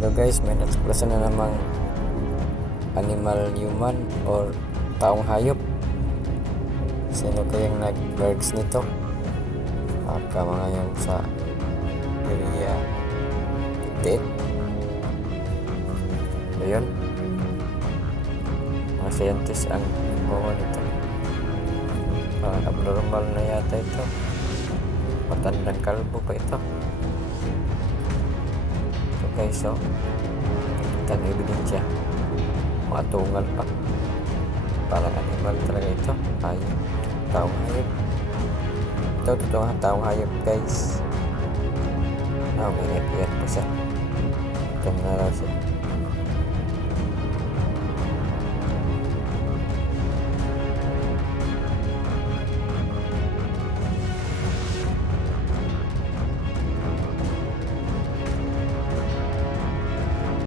Hello guys, may natuklasan na namang animal human or taong hayop. Sino kayang nag-merge nito? Baka mga yung sa area 58. Ayun, mga scientist ang gumawa nito. Abnormal na yata ito. Matandang kalbo pa ito. So guys, so kita ang ebidensya, mga tungal pa, parang animal talaga ito. Hayop, taong hayop. Ito totoong taong hayop guys. May ingat pa siya. Ito na raw siya.